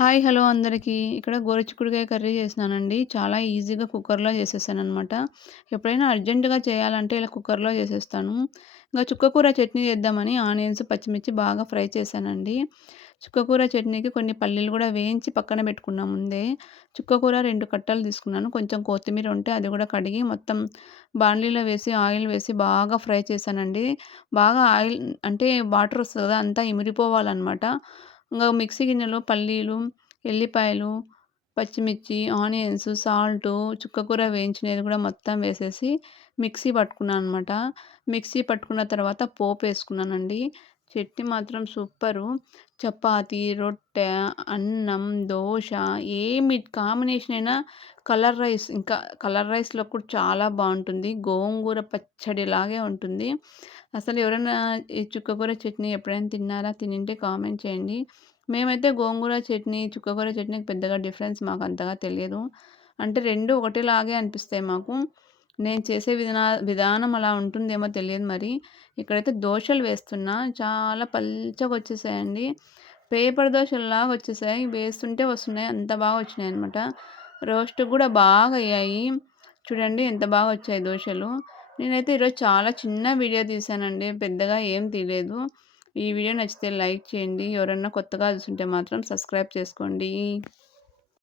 Hi hello అందరికీ. ఇక్కడ గోరుచిక్కుడుకాయ curry చేసినానండి. చాలా ఈజీగా కుక్కర్లో చేసేసానమాట ఎప్పుడైనా అర్జెంటుగా చేయాలంటే ఇలా కుక్కర్లో చేసేస్తాను. ఇంకా చుక్కకూర చట్నీ చేద్దామని ఆనియన్స్ పచ్చిమిర్చి బాగా ఫ్రై చేశానండి. చుక్కకూర చట్నీకి కొన్ని పల్లీలు కూడా వేయించి పక్కన పెట్టుకున్నాం ముందే. చుక్కకూర రెండు కట్టలు తీసుకున్నాను. కొంచెం కొత్తిమీర ఉంటే అది కూడా కడిగి మొత్తం బాండ్లీలో వేసి ఆయిల్ వేసి బాగా ఫ్రై చేశానండి. బాగా ఆయిల్ అంటే వాటర్ వస్తుంది కదా అంతా ఇమిరిపోవాలన్నమాట ఇంకా మిక్సీ గిన్నెలో పల్లీలు ఎల్లిపాయలు పచ్చిమిర్చి ఆనియన్స్ సాల్టు చుక్కకూర వేయించినది కూడా మొత్తం వేసేసి మిక్సీ పట్టుకున్నాను అనమాట మిక్సీ పట్టుకున్న తర్వాత పోపు వేసుకున్నానండి. చట్నీ మాత్రం సూపరు. చపాతి రొట్టె అన్నం దోశ ఏమి కాంబినేషన్ అయినా కలర్ రైస్ ఇంకా కలర్ రైస్లో కూడా చాలా బాగుంటుంది. గోంగూర పచ్చడి లాగే ఉంటుంది. అసలు ఎవరైనా ఈ చుక్కకూర చట్నీ ఎప్పుడైనా తిన్నారా? తినింటే కామెంట్ చేయండి. మేమైతే గోంగూర చట్నీ చుక్కకూర చట్నీకి పెద్దగా డిఫరెన్స్ మాకు అంతగా తెలియదు. అంటే రెండు ఒకటేలాగే అనిపిస్తాయి మాకు. నేను చేసే విధాన విధానం అలా ఉంటుందేమో తెలియదు మరి. ఇక్కడైతే దోశలు వేస్తున్నా చాలా పల్చగా వచ్చేసాయండి. పేపర్ దోశలాగా వచ్చేసాయి. వేస్తుంటే వస్తున్నాయి. అంత బాగా వచ్చినాయి అనమాట రోస్ట్ కూడా బాగా అయ్యాయి. చూడండి ఎంత బాగా వచ్చాయి దోశలు. నేనైతే ఈరోజు చాలా చిన్న వీడియో తీసానండి. పెద్దగా ఏం తీయలేదు. ఈ వీడియో నచ్చితే లైక్ చేయండి. ఎవరన్నా కొత్తగా చూస్తుంటే మాత్రం సబ్స్క్రైబ్ చేసుకోండి.